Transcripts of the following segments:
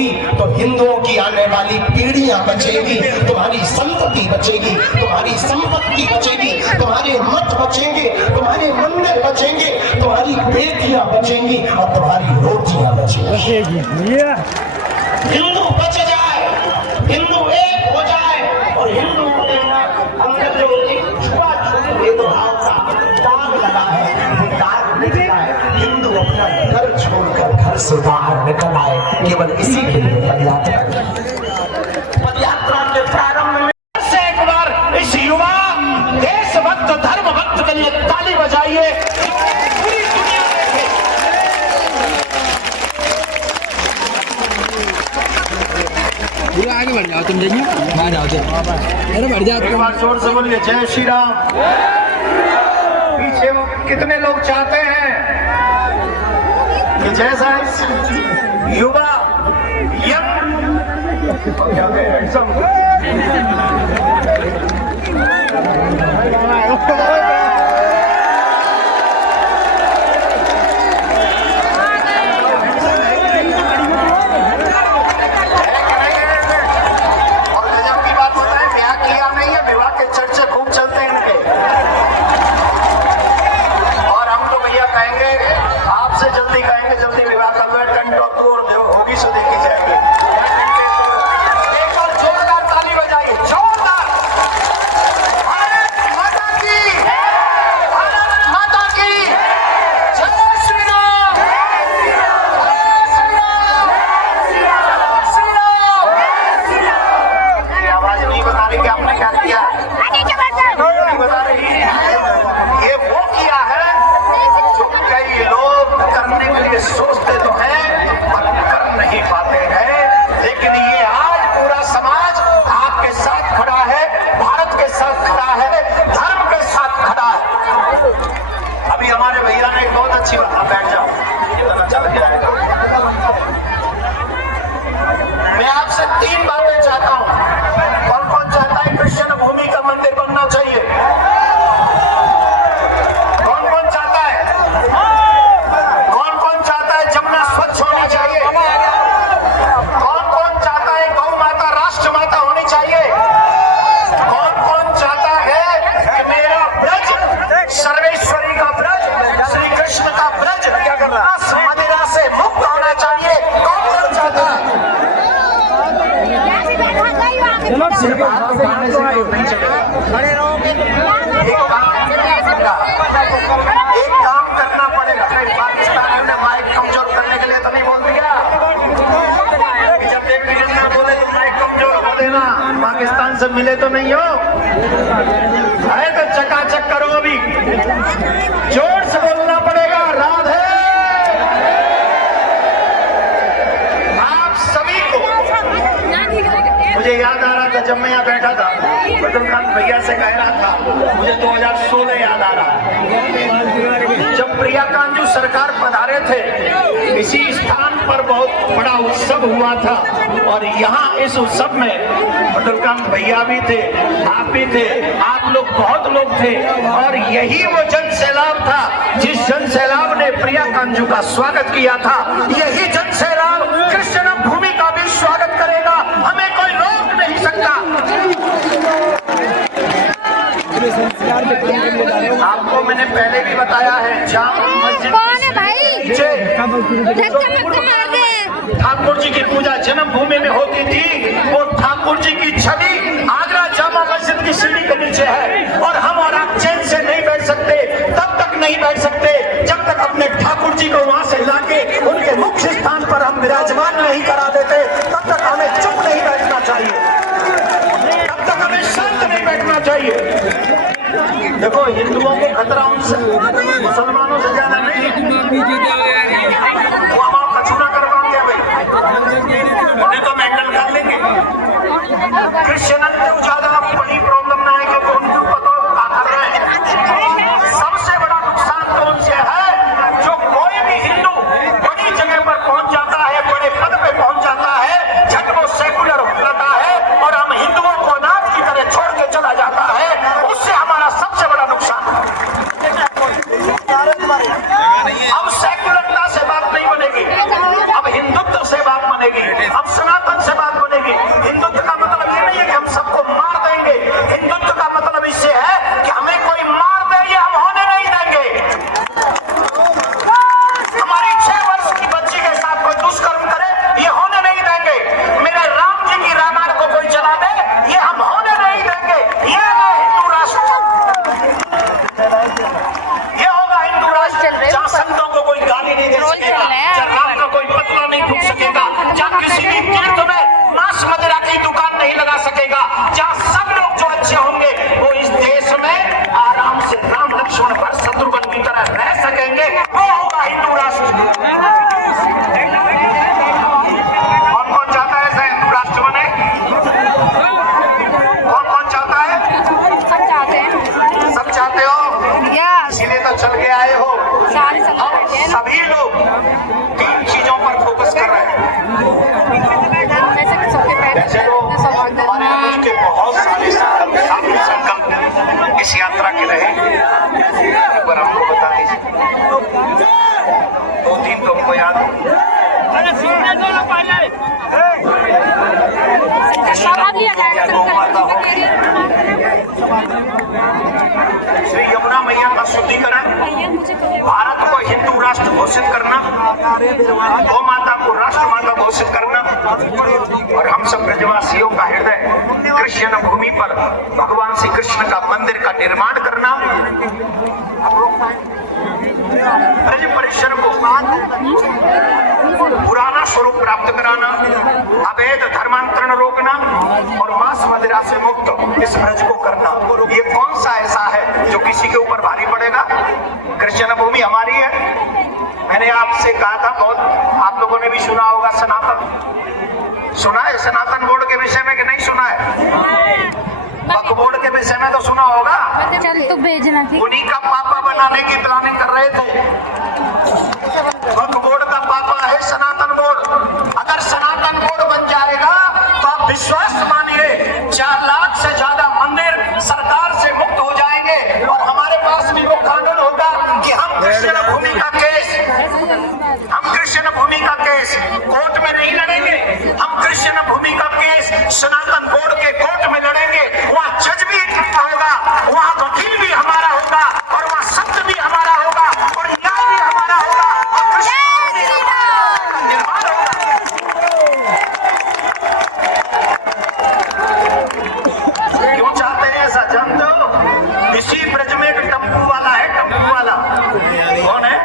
होगी तो हिंदुओं की आने वाली पीढ़ियां बचेगी, तुम्हारी संतति बचेगी, तुम्हारी संपत्ति बचेगी, तुम्हारे मठ बचेंगे, तुम्हारे मंदिर बचेंगे, तुम्हारी बेटियां बचेंगी और तुम्हारी रोटियां बचेंगी। हिंदू बच जाए, हिंदू एक हो जाए और हिंदू अंदर जो एक छुआछूत भेदभाव का दाग लगा है वो दाग मिट जाए, हिंदू अपना घर छोड़कर घर से बाहर निकल आए। केवल इसी के लिए पदयात्रा के प्रारंभ में से एक बार इस युवा देशभक्त धर्म भक्त के लिए ताली बजाइए। पूरी दुनिया देखे। पूरा आगे बढ़ जाओ, तुम जाइए वहाँ जाओ, अरे बढ़ जाओ। एक बार जोर से बोलिए जय श्री राम। पीछे कितने लोग चाहते हैं कि जैसा इस युवा सोचते तो हैं पर कर नहीं पाते हैं, लेकिन ये आज पूरा समाज आपके साथ खड़ा है, भारत के साथ खड़ा है, धर्म के साथ खड़ा है। अभी हमारे भैया ने एक बहुत अच्छी बात, बैठ जाओ, मैं आपसे 3 बातें चाहता हूं। कौन कौन चाहता है कृष्ण भूमि का मंदिर बनना चाहिए? एक काम करना पड़ेगा। पाकिस्तान ने माइक कमजोर करने के लिए तो नहीं बोल दिया कि जब एक मिनट ना बोले तो माइक कमजोर हो देना। पाकिस्तान से मिले तो नहीं हो, है तो चकाचक करो। अभी जोर से बोलना पड़ेगा राधे। आप सभी को मुझे याद आ रहा था जब मैं यहाँ बैठा था, बदलकांत भैया से कह रहा था, मुझे 2016 याद आ रहा जब प्रिया कांजू सरकार पधारे थे। इसी स्थान पर बहुत बड़ा उत्सव हुआ था और यहाँ इस उत्सव में बदलकांत भैया भी थे, आप भी थे, आप लोग बहुत लोग थे और यही वो जन सैलाब था जिस जन सैलाब ने प्रिया कांजू का स्वागत किया था। यही जन सैलाब कृष्ण भूमि का भी स्वागत करेगा, हमें कोई रोक नहीं सकता। आपको मैंने पहले भी बताया है, जामा मस्जिद ठाकुर जी की पूजा जन्मभूमि में होती थी। वो ठाकुर जी की छवि आगरा जामा मस्जिद की सीढ़ी के नीचे है और हम और आप चैन से नहीं बैठ सकते, तब तक नहीं बैठ सकते जब तक अपने ठाकुर जी को वहां से लाके उनके मुख्य स्थान पर हम विराजमान नहीं करा देते, तब तक हमें चुप नहीं बैठना चाहिए, तब तक हमें शांत नहीं बैठना चाहिए। देखो हिंदुओं को खतरा उनसे, मुसलमानों से ज्यादा नहीं। वो हम कचूना करवाएंगे भाई, उन्हें तो मेंटल कर लेंगे। क्रिश्चियन को ज्यादा बड़ी प्रॉब्लम ना है क्योंकि उनको पता क्या कर रहे हैं। सबसे बड़ा नुकसान तो उनसे है जो कोई भी हिंदू बड़ी जगह पर पहुंच जाता है, बड़े पद पे पहुंच जाता है, झट वो सेकुलर हो जाता है और हम हिंदुओं को अनाथ की तरह छोड़ के चला जाता है। उससे हमारा सबसे बड़ा नुकसान। अब सेकुलरता से बात नहीं बनेगी, अब हिंदुत्व से बात बनेगी। अब बहुत सारे संकल्प इस यात्रा के रहे, एक बार हमको बता दीजिए। 2-3 तो हमको याद श्री यमुना मैया का शुद्धिकरण, भारत को हिंदू राष्ट्र घोषित करना, गौ माता को राष्ट्र माता घोषित करना और हम सब ब्रजवासियों का हृदय कृष्ण भूमि पर भगवान श्री कृष्ण का मंदिर का निर्माण करना, ब्रज परिसर को पुराना स्वरूप प्राप्त कराना, अवैध धर्मांतरण रोकना और मांस मदिरा से मुक्त इस ब्रज को करना। ये कौन सा ऐसा है जो किसी के ऊपर भारी पड़ेगा? कृष्ण भूमि हमारी है। मैंने आपसे कहा था, बहुत आप लोगों ने भी सुना होगा, सनातन सुना है, सनातन बोर्ड के विषय में कि नहीं सुना है? वक्फ बोर्ड के विषय में तो सुना होगा। चल तो भेजना थी। उन्हीं का पापा बनाने की प्लानिंग कर रहे थे। वक्फ बोर्ड का पापा है सनातन बोर्ड। अगर सनातन बोर्ड बन जाएगा तो आप विश्वास मानिए 4 लाख से ज्यादा मंदिर सरकार से मुक्त हो जाएंगे और हमारे पास भी वो कानून होगा कि हम कृष्ण भूमि का केस कोर्ट में नहीं लड़ेंगे। हम कृष्ण भूमि का केस सनातन बोर्ड के कोर्ट में लड़ेंगे। वहाँ जज भी होगा, वहाँ वकील भी हमारा होगा और वहाँ सत्य भी हमारा होगा और न्याय भी हमारा होगा और कृष्ण का निर्माण होगा। क्यों चाहते हैं ऐसा? जानते हो, इसी ब्रज में एक टम्पू वाला है। टम्पू वाला कौन है?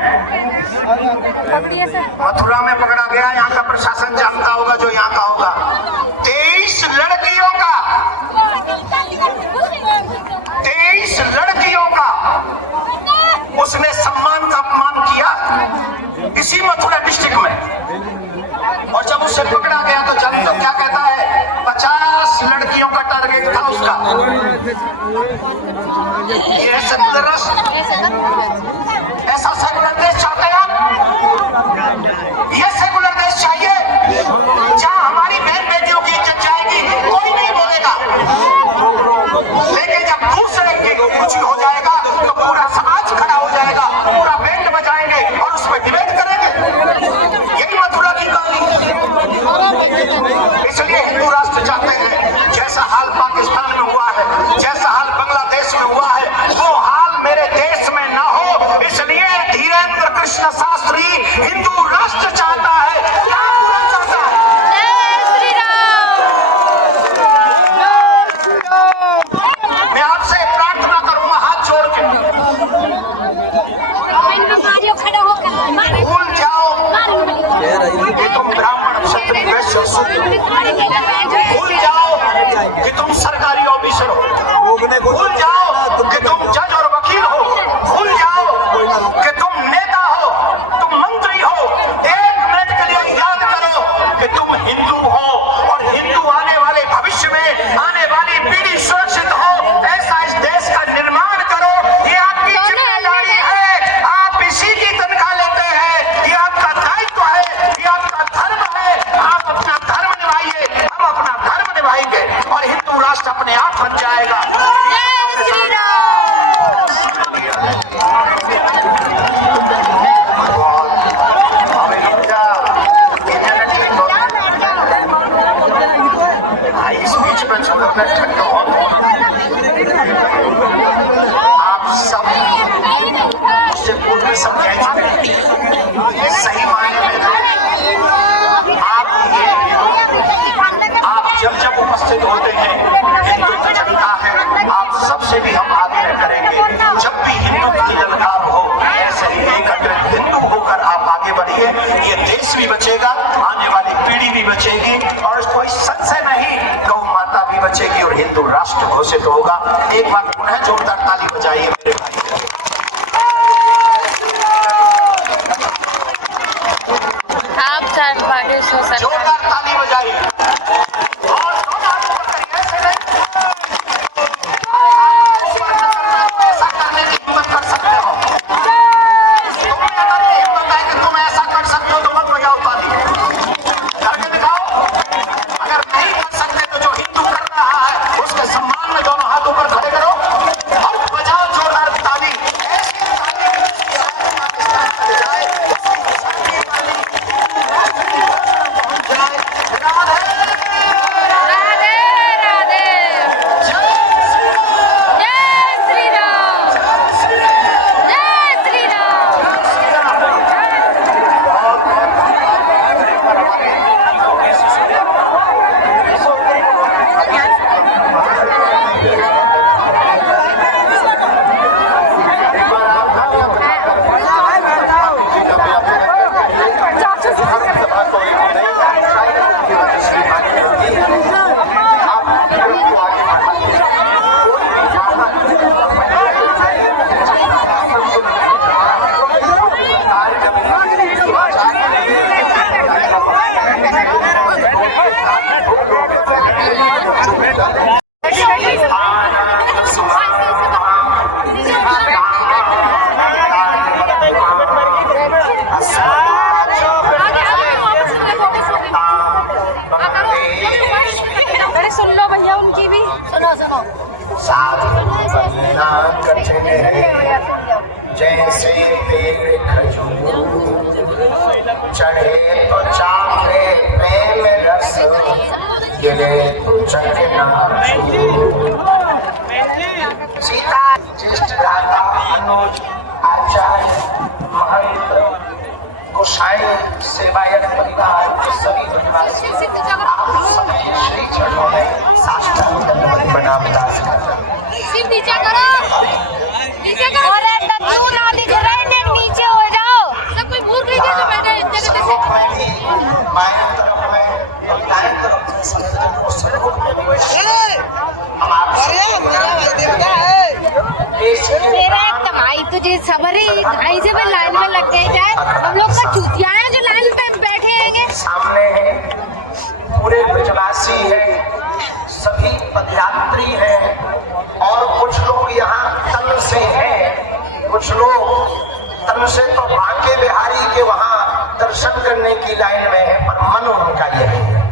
मथुरा में पकड़ा गया। यहाँ का प्रशासन जानता होगा, जो यहाँ का होगा। 23 लड़कियों का उसने सम्मान का अपमान किया इसी मथुरा डिस्ट्रिक्ट में। और जब उसे पकड़ा गया तो जब तो क्या कहता है, 50 लड़कियों का टारगेट था उसका। ये सेकुलर ऐसा सेकुलर देश चाहते हैं आप? ये सेकुलर देश चाहिए जहां हमारी बहन बेटियों की इज्जत जाएगी, कोई नहीं बोलेगा। लेकिन जब दूसरे के कुछ हो जाएगा तो पूरा समाज खड़ा हो जाएगा, पूरा बैंड बजाएंगे और उस पर डिबेट करेंगे। यही मथुरा की कहानी। इसलिए हिंदू राष्ट्र चाहते हैं, जैसा हाल पाकिस्तान में हुआ है, जैसा हाल बांग्लादेश में हुआ है, वो हाल मेरे देश में ना हो। इसलिए धीरेन्द्र कृष्ण शास्त्री हिंदू राष्ट्र चाहता है। क्या पूरा चाहता है? मैं आपसे प्रार्थना करूंगा हाथ जोड़ के, भूल जाओ कि तुम ब्राह्मण क्षत्रिय वैश्य शूद्र, भूल जाओ कि तुम सरकारी ऑफिसर हो, भूल जाओ कि तुम जज और वकील हो, भूल जाओ कि तुम नेता हो, तुम मंत्री हो। एक मिनट के लिए याद करो कि तुम हिंदू हो और हिंदू आने वाले भविष्य में आने वाली पीढ़ी सुरक्षित हो, ऐसा इस देश का निर्माण करो। ये आपकी जिम्मेदारी है। आप इसी की तनख्वाह लेते हैं। ये आपका दायित्व है, ये आपका धर्म है। आप अपना धर्म निभाइए, हम अपना धर्म निभाएंगे और हिंदू राष्ट्र अपने आप बन जाएगा। आप सब उससे पूर्व समझाए सही मायने में आप जब उपस्थित होते हैं, हिंदुत्व जनता है, आप सबसे भी हम आग्रह करेंगे, जब भी हिंदुत्व की ललकार हो, ऐसे ही एकत्रित हिंदू होकर आप आगे बढ़िए। ये देश भी बचेगा, आने वाली पीढ़ी भी बचेगी और कोई संशय नहीं, गौ माता भी बचेगी और हिंदू राष्ट्र घोषित होगा। एक बार पुनः जोरदार ताली बजाइए मेरे भाई। जोरदार ताली बजाइए और दोनों हाथ ऊपर करिए, ऐसे नहीं। ऐसा करने की हिम्मत कर सकते हो। तुम्हें अगर ये हिम्मत है कि तुम ऐसा कर सकते हो तो मत बजाओ ताली, करके दिखाओ। अगर नहीं कर सकते तो जो हिंदू कर रहा है उसके उनकी भी सुनो साथ बनना कठिन है जैसे पेड़ खजूर चढ़े तो चाहे प्रेम रस गिरे तो चखना सीता ज्येष्ठ दाता अनुज आचार्य महंत गोसाई सेवायत परिवार के सभी निवासी आप सभी श्री चरणों में साष्टांग दंडवत प्रणाम दास सिर्फ नीचे करो अरे तू ना दिख रहा है नीचे हो जाओ सब कोई मूर्ख है जो बैठा है सम्मुख में भी बाएं तरफ में और दाएं तरफ में संतजन को सम्मुख में भी बैठे हम आपसे मेरा भाई तुझे सबर ही ढाई से मैं लाइन में लग गए जाए हम लोग का चूतिया है जो लाइन पे बैठे हैं सामने है पूरे ब्रजवासी है सभी पदयात्री हैं और कुछ लोग यहाँ तन से हैं कुछ लोग तन से तो बांके बिहारी के वहाँ दर्शन करने की लाइन में है पर मन उनका यही है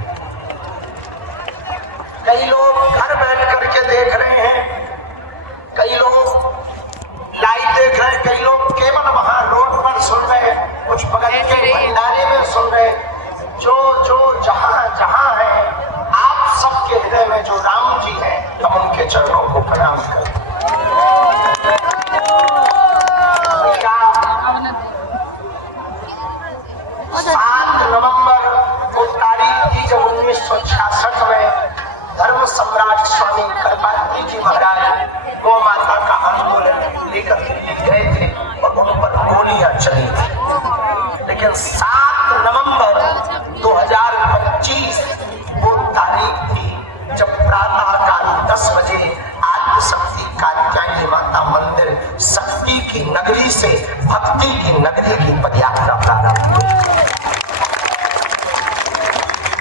कई लोग घर बैठ करके देख रहे हैं कई लोग लाइव देख रहे हैं कई लोग केवल वहां रोड पर सुन रहे हैं कुछ बगल के भंडारे में सुन रहे हैं जो जो जहां जहां है आप सबके हृदय में जो राम जी हैं हम उनके चरणों को प्रणाम करें 7 नवंबर को तारीख थी जब 1966 में धर्म सम्राट स्वामी कृपात्री जी महाराज गौ माता का आंदोलन लेकर दिल्ली गए थे और उन पर गोलियां चली थी लेकिन 7 नवंबर 2025 वो तारीख थी जब प्रातः काल 10 बजे आद्य शक्ति कात्यायनी माता मंदिर शक्ति की नगरी से भक्ति की नगरी की पदयात्रा प्रारंभ हुई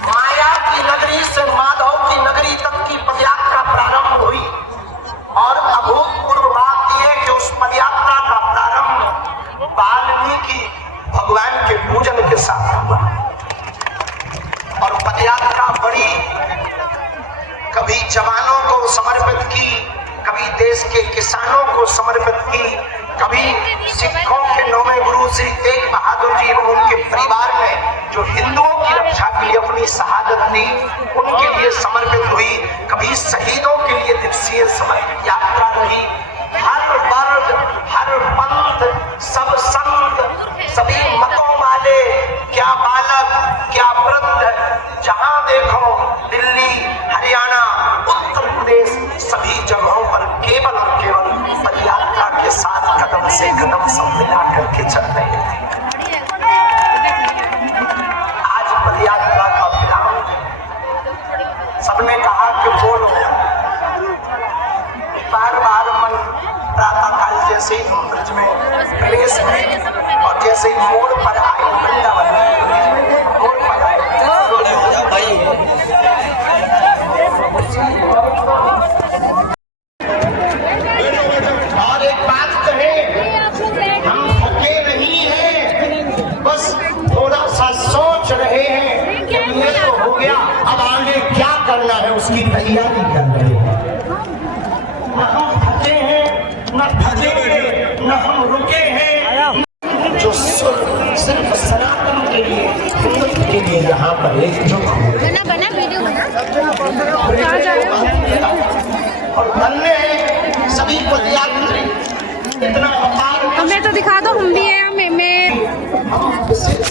माया की नगरी से माधव की नगरी तक की पदयात्रा प्रारंभ हुई और अभूतपूर्व बात यह कि उस पदयात्रा का प्रारंभ वाल्मीकि भगवान के पूजन के साथ हुआ और पदयात्रा बड़ी कभी जवानों को समर्पित की कभी देश के किसानों को समर्पित की कभी सिखों के 9वें गुरु श्री तेग बहादुर जी एवं उनके परिवार में जो हिंदुओं की रक्षा के लिए अपनी शहादत दी उनके लिए समर्पित हुई कभी शहीदों के लिए दिवसीय समर्पित यात्रा रही हर वर्ग हर पंथ सब संत सभी मतों वाले क्या बालक क्या वृद्ध जहां देखो दिल्ली हरियाणा उत्तर प्रदेश सभी जगहों पर केवल और केवल पदयात्रा के साथ कदम से कदम सब मिला करके चल रहे थे आज पदयात्रा का विराम सबने कहा कि बोलो बार बार मन प्रातः काल जैसे ही हम ब्रज में प्रवेश में और जैसे ही मोड़ पर आए वृंदावन मोड़ पर आए और एक बात कहें हम थके नहीं हैं बस थोड़ा सा सोच रहे हैं कि ये तो हो गया अब आगे क्या करना है उसकी तैयारी कर रहे हैं न हम थके हैं न थके न हम रुके हैं जो सिर्फ सनातन के लिए हिंदुत्व के लिए यहाँ पर एकजुट बना वीडियो और धन्य है सभी पदयात्री इतना अपार हमें तो दिखा दो हम भी हैं मैं विशेष